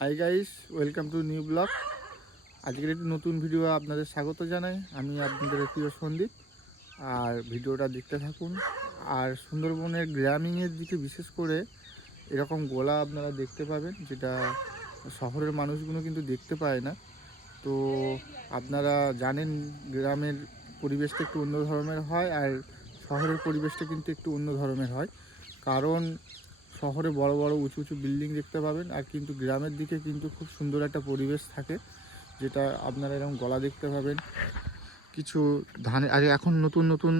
Hi guys, welcome to new blog. আজকের একটি নতুন ভিডিও আপনাদের স্বাগত জানাই। আমি আপনাদের প্রিয় সন্দীপ। আর ভিডিওটা দেখতে থাকুন। আর সুন্দরবনের গ্রামিংয়ের দিকে বিশেষ করে এরকম গোলা আপনারা দেখতে পাবেন, যেটা শহরের মানুষগুলো কিন্তু দেখতে পায় না। তো আপনারা জানেন গ্রামের পরিবেশটা একটু অন্য ধরনের হয়, আর শহরের পরিবেশটা কিন্তু একটু অন্য ধরনের হয়। কারণ শহরে বড় বড় উঁচু উঁচু বিল্ডিং দেখতে পাবেন, আর কিন্তু গ্রামের দিকে কিন্তু খুব সুন্দর একটা পরিবেশ থাকে, যেটা আপনারা এরকম গলা দেখতে পাবেন। কিছু ধান আর এখন নতুন নতুন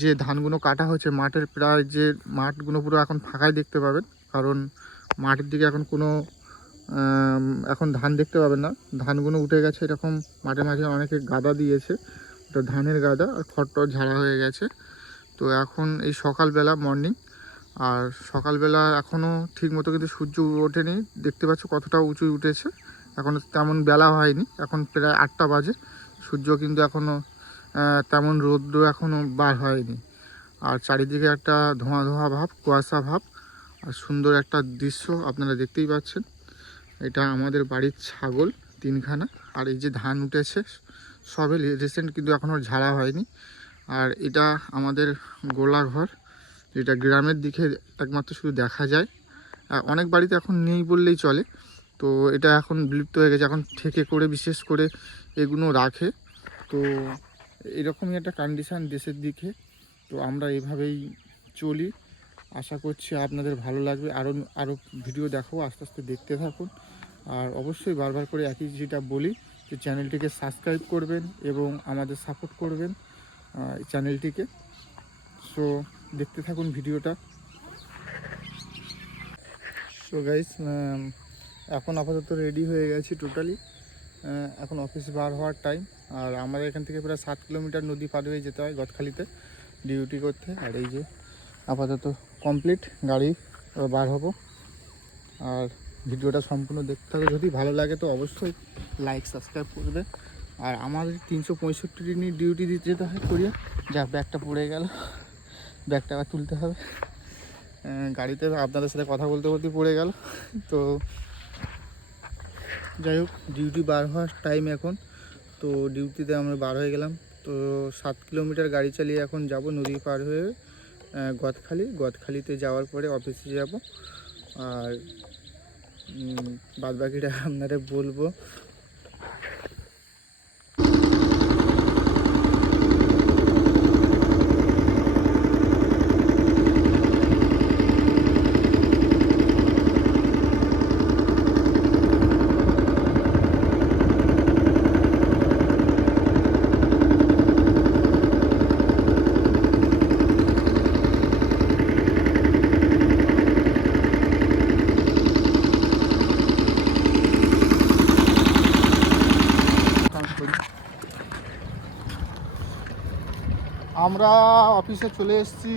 যে ধানগুলো কাটা হয়েছে, মাঠের প্রায় যে মাঠগুলো পুরো এখন ফাঁকাই দেখতে পাবেন। কারণ মাঠের দিকে এখন কোনো এখন ধান দেখতে পাবেন না, ধানগুলো উঠে গেছে। এরকম মাঠে মাঝে অনেকে গাদা দিয়েছে, ওটা ধানের গাদা, আর খড়টর ঝাড়া হয়ে গেছে। তো এখন এই সকালবেলা মর্নিং, আর সকালবেলা এখনও ঠিক মতো কিন্তু সূর্য ওঠেনি। দেখতে পাচ্ছ কতটা উঁচু উঠেছে, এখনও তেমন বেলা হয়নি, এখন প্রায় 8টা বাজে। সূর্য কিন্তু এখনও তেমন রৌদ্র এখনও বার হয়নি। আর চারিদিকে একটা ধোঁয়া ধোঁয়া ভাব, কুয়াশা ভাব, আর সুন্দর একটা দৃশ্য আপনারা দেখতেই পাচ্ছেন। এটা আমাদের বাড়ির ছাগল 3খানা, আর এই যে ধান উঠেছে সবে রিসেন্ট, কিন্তু এখনও ঝাড়া হয়নি। আর এটা আমাদের গোলাঘর, যেটা গ্রামের দিকে একমাত্র শুধু দেখা যায়। অনেক বাড়িতে এখন নেই বললেই চলে। তো এটা এখন বিলুপ্ত হয়ে গেছে, এখন ঠেকে করে বিশেষ করে এগুলো রাখে। তো এরকমই একটা কন্ডিশান দেশের দিকে। তো আমরা এভাবেই চলি। আশা করছি আপনাদের ভালো লাগবে। আরও ভিডিও দেখাবো, আস্তে আস্তে দেখতে থাকুন। আর অবশ্যই বারবার করে একই যেটা বলি, যে চ্যানেলটিকে সাবস্ক্রাইব করবেন এবং আমাদের সাপোর্ট করবেন চ্যানেলটিকে। সো দেখতে থাকুন ভিডিওটা। সো গাইস, এখন আপাতত রেডি হয়ে গেছি টোটালি। এখন অফিস বার হওয়ার টাইম। আর আমাদের এখান থেকে প্রায় 7 কিলোমিটার নদী পার হয়ে যেতে হয় গদখালিতে ডিউটি করতে। আর এই যে আপাতত কমপ্লিট, গাড়ি বার হবো। আর ভিডিওটা সম্পূর্ণ দেখতে হবে, যদি ভালো লাগে তো অবশ্যই লাইক সাবস্ক্রাইব করবে। আর আমাদের 365 দিনই ডিউটি দিতে যেতে হয় করিয়া। যা ব্যাগটা পড়ে গেল, ব্যাগটা আবার তুলতে হবে। গাড়িতে আপনাদের সাথে কথা বলতে বলতে পড়ে গেল। তো যাই হোক, ডিউটি বার হওয়ার টাইম এখন। তো ডিউটিতে আমরা বার হয়ে গেলাম। তো 7 কিলোমিটার গাড়ি চালিয়ে এখন যাব নদী পার হয়ে গদখালিতে যাওয়ার পরে অফিসে যাব। আর বাদবাকিটা আপনাদের বলবো। আমরা অফিসে চলে এসেছি,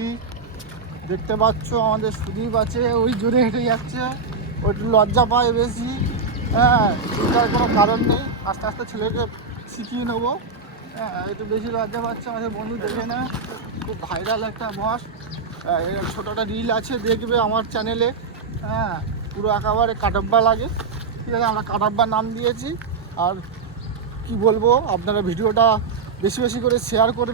দেখতে পাচ্ছ আমাদের সুদীপ আছে, ওই জোরে হেঁটে যাচ্ছে। ওইটু লজ্জা পায় বেশি। হ্যাঁ, চিন্তার কোনো কারণ নেই, আস্তে আস্তে ছেলেকে শিখিয়ে নেবো। হ্যাঁ, একটু বেশি লজ্জা পাচ্ছে, আমাদের বন্ধু দেখে না। খুব ভাইরাল একটা বস। ছোটো একটা রিল আছে, দেখবে আমার চ্যানেলে। হ্যাঁ, পুরো একেবারে কাটাব্বা লাগে। ঠিক আছে, আমরা কাটাব্বার নাম দিয়েছি। আর কি বলবো, আপনারা ভিডিওটা বেশি বেশি করে শেয়ার করবেন।